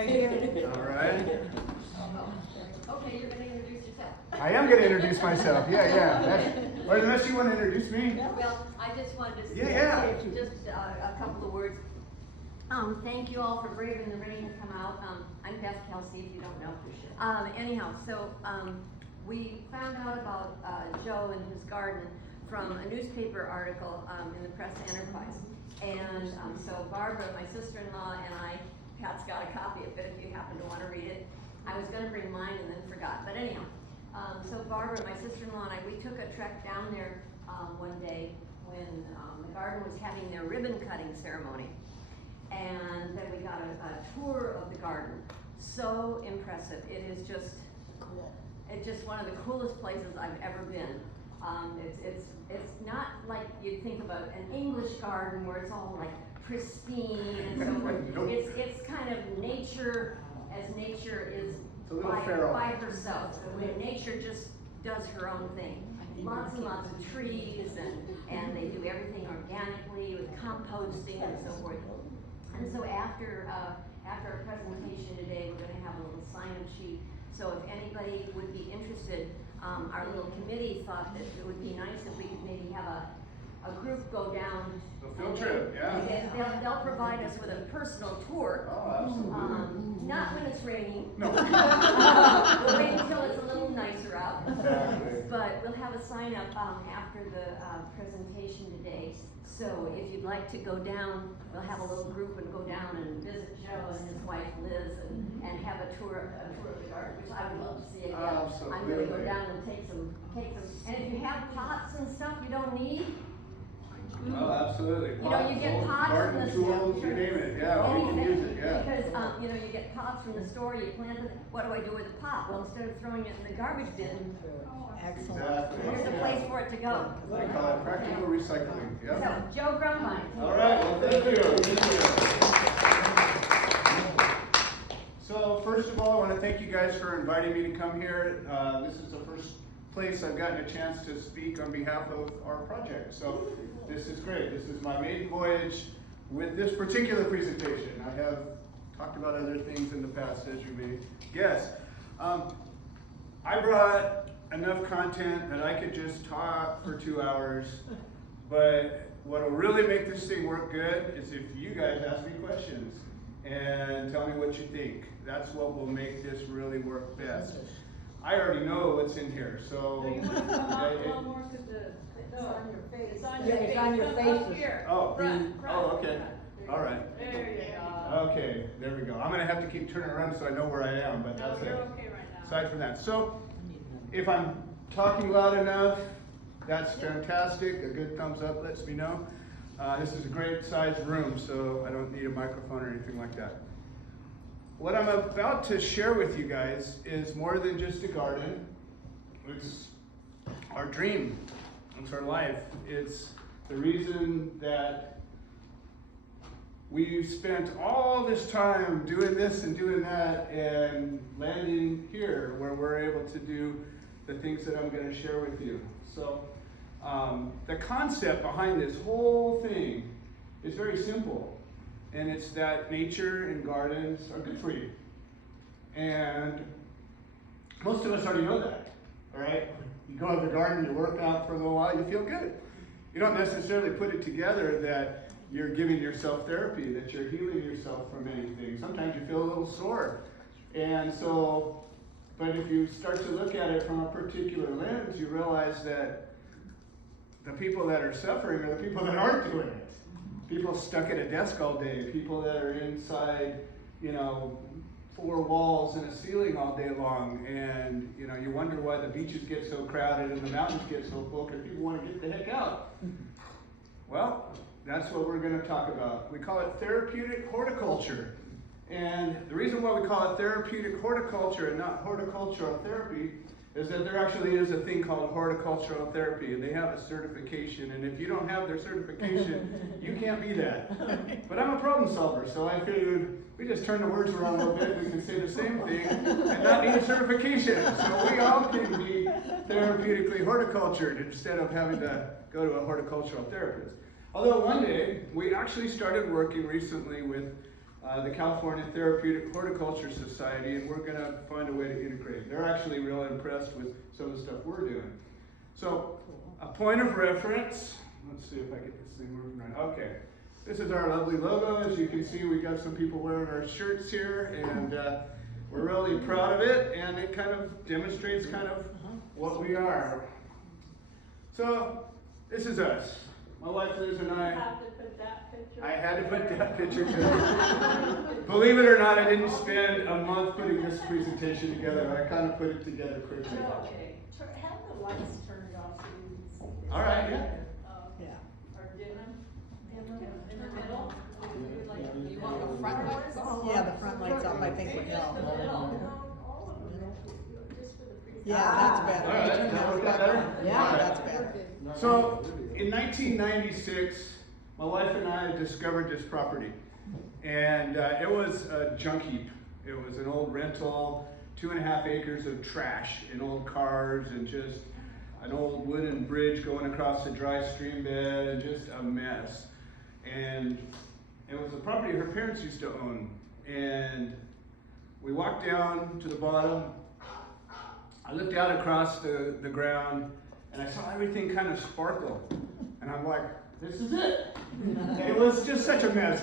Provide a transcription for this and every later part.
Right here. All right. Okay, you're going to introduce yourself. I am going to introduce myself. Yeah. Or unless you want to introduce me. Well, I just wanted to say Yeah. just a couple of words. Thank you all for braving the rain to come out. I'm Beth Kelsey, if you don't know. Anyhow, so we found out about Joe and his garden from a newspaper article in the Press Enterprise. And so Barbara, my sister-in-law, and I, Pat's got a copy of it if you happen to want to read it. I was going to bring mine and then forgot, but anyhow. So Barbara, my sister-in-law, and I, we took a trek down there one day when the garden was having their ribbon cutting ceremony. And then we got a tour of the garden. So impressive. It is just, it's just one of the coolest places I've ever been. It's not like you'd think about an English garden where it's all like pristine and so forth. It's kind of nature, as nature is by herself. The way nature just does her own thing. Lots and lots of trees, and they do everything organically with composting and so forth. And so after our presentation today, we're going to have a little sign-up sheet. So if anybody would be interested, our little committee thought that it would be nice if we could maybe have a group go down. A field trip, yeah. They'll provide us with a personal tour. Oh, absolutely. Not when it's raining. No. We'll wait until it's a little nicer out. Exactly. But we'll have a sign-up after the presentation today. So if you'd like to go down, we'll have a little group and go down and visit Joe and his wife Liz and have a tour of the garden, which I would love to see again. Absolutely. I'm going to go down and take some, and if you have pots and stuff you don't need. Oh, absolutely. You know, you get pots from garden the tools, store. you name it. Yeah, we can use it. Yeah. Because you know, you get pots from the store, you plant them. What do I do with a pot? Well, instead of throwing it in the garbage bin, Excellent. Exactly. there's a place for it to go. They call it practical recycling. Yeah. So, Joe Grumbine. All right. Well, thank you. So first of all, I want to thank you guys for inviting me to come here. This is the first place I've gotten a chance to speak on behalf of our project. So this is great. This is my maiden voyage with this particular presentation. I have talked about other things in the past, as you may guess. I brought enough content that I could just talk for 2 hours, but what will really make this thing work good is if you guys ask me questions and tell me what you think. That's what will make this really work best. I already know what's in here, so. You want to come out a little more because it's on your face. It's on your Yeah, face. it's on your Come face. up here. Oh. Front. Oh, okay. All right. There you go. Okay, there we go. I'm gonna have to keep turning around so I know where I am, but No, that's you're it. okay right now. Aside from that, so if I'm talking loud enough, that's fantastic. A good thumbs up lets me know. This is a great sized room, so I don't need a microphone or anything like that. What I'm about to share with you guys is more than just a garden. It's our dream. It's our life. It's the reason that we've spent all this time doing this and doing that and landing here where we're able to do the things that I'm going to share with you. So the concept behind this whole thing is very simple. And it's that nature and gardens are good for you. And most of us already know that, all right? You go to the garden, you work out for a little while, you feel good. You don't necessarily put it together that you're giving yourself therapy, that you're healing yourself from anything. Sometimes you feel a little sore. And so, but if you start to look at it from a particular lens, you realize that the people that are suffering are the people that aren't doing it. People stuck at a desk all day, people that are inside, you know, 4 walls and a ceiling all day long, and you know, you wonder why the beaches get so crowded and the mountains get so full because people want to get the heck out. Well, that's what we're going to talk about. We call it therapeutic horticulture. And the reason why we call it therapeutic horticulture and not horticultural therapy is that there actually is a thing called horticultural therapy, and they have a certification, and if you don't have their certification, you can't be that. But I'm a problem solver, so I figured we just turn the words around a little bit, we can say the same thing and not need a certification. So we all can be therapeutically horticultured instead of having to go to a horticultural therapist. Although one day, we actually started working recently with the California Therapeutic Horticulture Society, and we're gonna find a way to integrate. They're actually really impressed with some of the stuff we're doing. So, a point of reference, let's see if I get this thing moving right. Okay, this is our lovely logo. As you can see, we got some people wearing our shirts here, and we're really proud of it, and it kind of demonstrates kind of what we are. So, this is us. My wife Liz and I. You have to put that picture. I had to put that picture together. Believe it or not, I didn't spend a month putting this presentation together. I kind of put it together quickly. Okay, have the lights turned off so you can see this. All right, yeah. Or dim them in the middle. You want the front lights off? Yeah, the front lights off, I think would help. Just for the presentation. Yeah, that's better. All right, Turn that those work back better? on. Yeah, that's better. So, in 1996, my wife and I discovered this property. And it was a junk heap. It was an old rental, 2.5 acres of trash and old cars and just an old wooden bridge going across the dry stream bed and just a mess. And it was a property her parents used to own. And we walked down to the bottom. I looked out across the ground and I saw everything kind of sparkle. And I'm like, this is it. And it was just such a mess.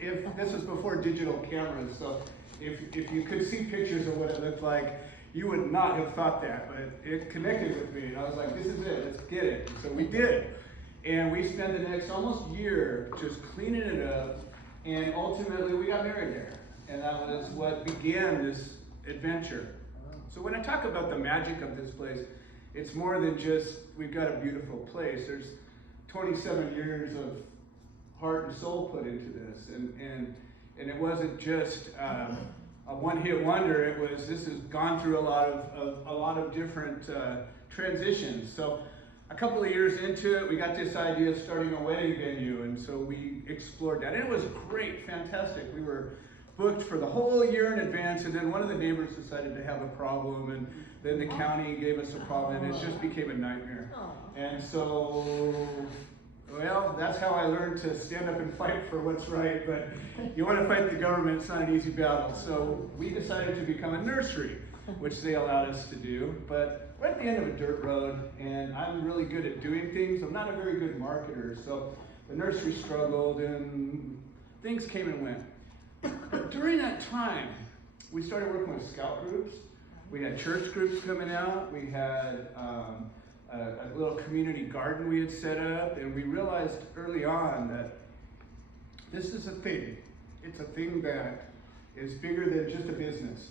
If this was before digital cameras, so if you could see pictures of what it looked like, you would not have thought that, but it connected with me. And I was like, this is it, let's get it. So we did. And we spent the next almost year just cleaning it up. And ultimately we got married there. And that was what began this adventure. So when I talk about the magic of this place, it's more than just, we've got a beautiful place. There's 27 years of heart and soul put into this. And it wasn't just a one-hit wonder. It was, this has gone through a lot of different transitions. So a couple of years into it, we got this idea of starting a wedding venue. And so we explored that. And it was great, fantastic. We were booked for the whole year in advance, and then one of the neighbors decided to have a problem, and then the county gave us a problem, and it just became a nightmare. And so, well, that's how I learned to stand up and fight for what's right, but you want to fight the government, it's not an easy battle. So we decided to become a nursery, which they allowed us to do, but we're at the end of a dirt road, and I'm really good at doing things. I'm not a very good marketer, so the nursery struggled, and things came and went. But during that time, we started working with scout groups. We had church groups coming out. We had a little community garden we had set up, and we realized early on that this is a thing. It's a thing that is bigger than just a business.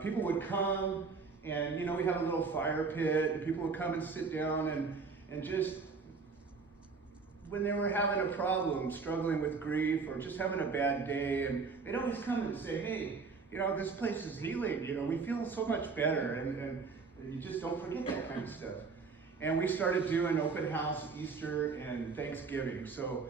People would come, and you know, we have a little fire pit, and people would come and sit down and just, when they were having a problem, struggling with grief, or just having a bad day, and they'd always come and say, hey, you know, this place is healing, you know, we feel so much better, and you just don't forget that kind of stuff. And we started doing open house Easter and Thanksgiving, so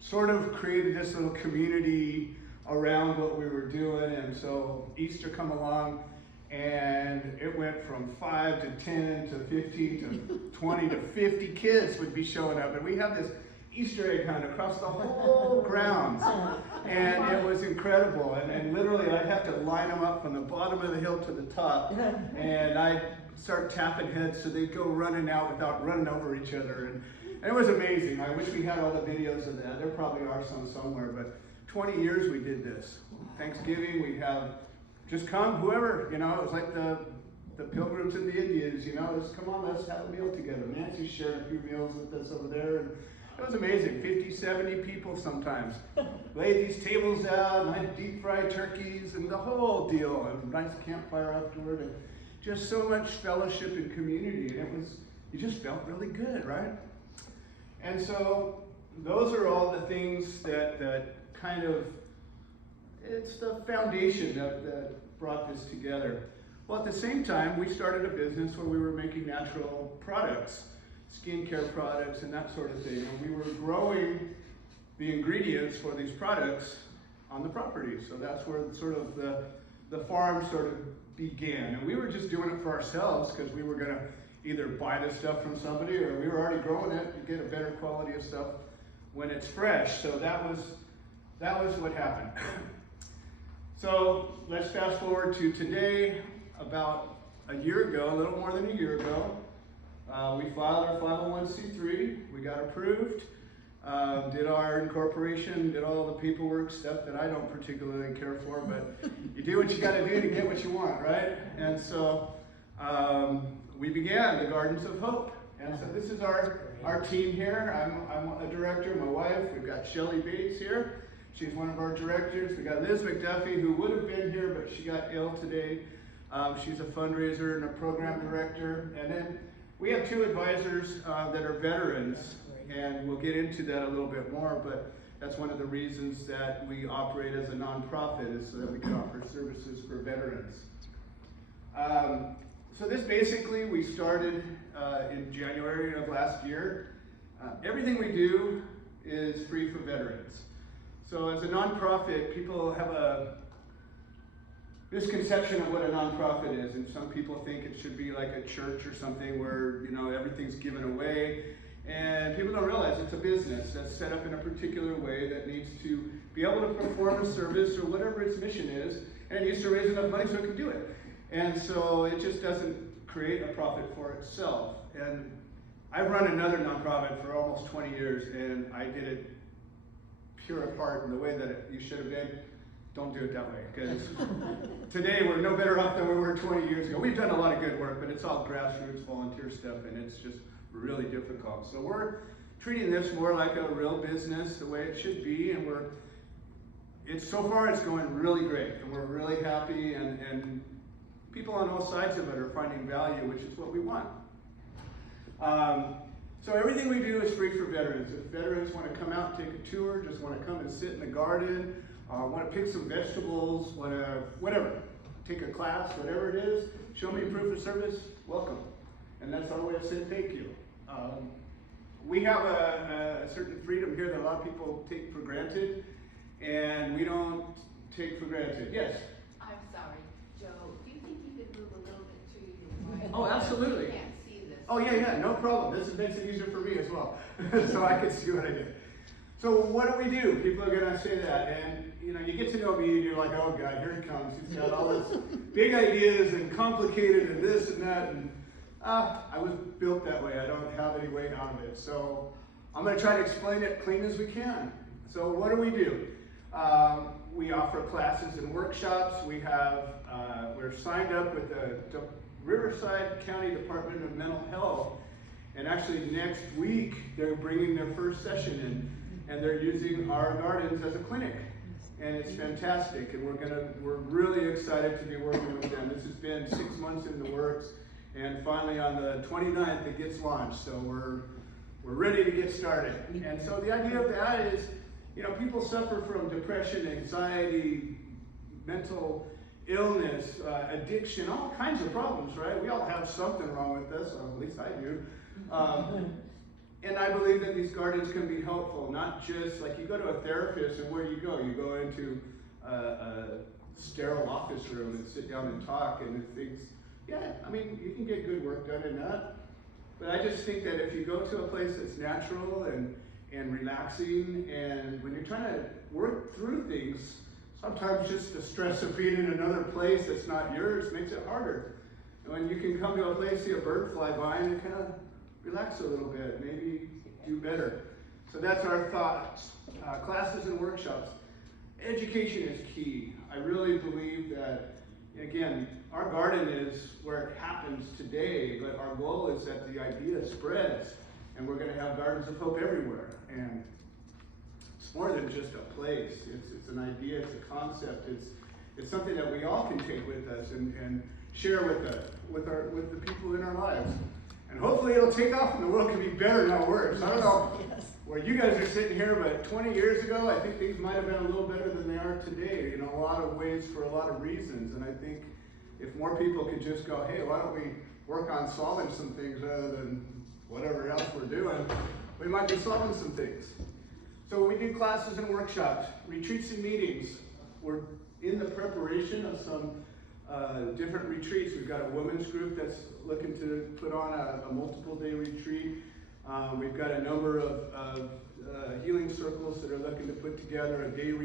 sort of created this little community around what we were doing. And so Easter come along, and it went from 5 to 10 to 15 to 20 to 50 kids would be showing up, and we have this Easter egg hunt across the whole grounds, and it was incredible. And literally, I'd have to line them up from the bottom of the hill to the top, and I'd start tapping heads so they'd go running out without running over each other, and it was amazing. I wish we had all the videos of that. There probably are some somewhere, but 20 years we did this. Thanksgiving, we have just come, whoever, you know, it was like the Pilgrims and the Indians, you know, just come on, let's have a meal together. Nancy shared a few meals with us over there, and it was amazing. 50, 70 people sometimes. Laid these tables out, and I deep fried turkeys and the whole deal, and nice campfire afterward, and just so much fellowship and community, and it was, you just felt really good, right? And so those are all the things that kind of, it's the foundation that brought this together. Well, at the same time, we started a business where we were making natural products, skincare products and that sort of thing. And we were growing the ingredients for these products on the property. So that's where sort of the farm sort of began. And we were just doing it for ourselves because we were gonna either buy the stuff from somebody, or we were already growing it to get a better quality of stuff when it's fresh. So that was that was what happened. So let's fast forward to today. About a year ago, a little more than a year ago, we filed our 501c3. We got approved, did our incorporation, did all the paperwork stuff that I don't particularly care for, but you do what you got to do to get what you want, right? And so we began the Gardens of Hope. And so this is our team here. I'm a director, my wife. We've got Shelly Bates here. She's one of our directors. We got Liz McDuffie, who would have been here, but she got ill today. She's a fundraiser and a program director. And then we have two advisors that are veterans, and we'll get into that a little bit more, but that's one of the reasons that we operate as a nonprofit, is so that we can offer services for veterans. So this basically, we started in January of last year. Everything we do is free for veterans. So as a nonprofit, people have a misconception of what a nonprofit is, and some people think it should be like a church or something where, you know, everything's given away, and people don't realize it's a business that's set up in a particular way that needs to be able to perform a service or whatever its mission is, and it needs to raise enough money so it can do it. And so it just doesn't create a profit for itself. And I've run another nonprofit for almost 20 years, and I did it pure at heart in the way that you should have been. Don't do it that way, because today we're no better off than we were 20 years ago. We've done a lot of good work, but it's all grassroots volunteer stuff, and it's just really difficult. So we're treating this more like a real business, the way it should be, and so far it's going really great, and we're really happy, and people on all sides of it are finding value, which is what we want. So everything we do is free for veterans. If veterans want to come out and take a tour, just want to come and sit in the garden, want to pick some vegetables, whatever, take a class, whatever it is, show me proof of service, welcome. And that's our way of saying thank you. We have a certain freedom here that a lot of people take for granted, and we don't take for granted. Yes? I'm sorry, Joe, do you think you could move a little bit to your right? Oh, absolutely. I can't see this. Oh, yeah, no problem. This makes it easier for me as well, so I can see what I did. So what do we do? People are gonna say that, and you know, you get to know me and you're like, oh God, here he comes. He's got all this big ideas and complicated and this and that, and I was built that way. I don't have any way out of it. So I'm gonna try to explain it clean as we can. So what do? We offer classes and workshops. We're signed up with the Riverside County Department of Mental Health, and actually next week they're bringing their first session in, and they're using our gardens as a clinic, and it's fantastic. And we're really excited to be working with them. This has been 6 months in the works, and finally on the 29th it gets launched. So we're ready to get started. And so the idea of that is, you know, people suffer from depression, anxiety, mental illness, addiction, all kinds of problems, right? We all have something wrong with us, or at least I do. And I believe that these gardens can be helpful, not just like you go to a therapist, and where you go into a sterile office room and sit down and talk, and things, yeah, I mean, you can get good work done in that. But I just think that if you go to a place that's natural and relaxing, and when you're trying to work through things, sometimes just the stress of being in another place that's not yours makes it harder. And when you can come to a place, see a bird fly by, and kind of relax a little bit, maybe do better. So that's our thoughts. Classes and workshops. Education is key. I really believe that, again, our garden is where it happens today, but our goal is that the idea spreads, and we're going to have Gardens of Hope everywhere. And it's more than just a place. It's an idea, it's a concept, it's something that we all can take with us and share with the people in our lives. And hopefully it'll take off and the world can be better, not worse. I don't know where you guys are sitting here, but 20 years ago, I think things might have been a little better than they are today in a lot of ways for a lot of reasons. And I think if more people could just go, hey, why don't we work on solving some things rather than whatever else we're doing, we might be solving some things. So we do classes and workshops, retreats and meetings. We're in the preparation of some different retreats. We've got a women's group that's looking to put on a multiple day retreat. We've got a number of healing circles that are looking to put together a day retreat.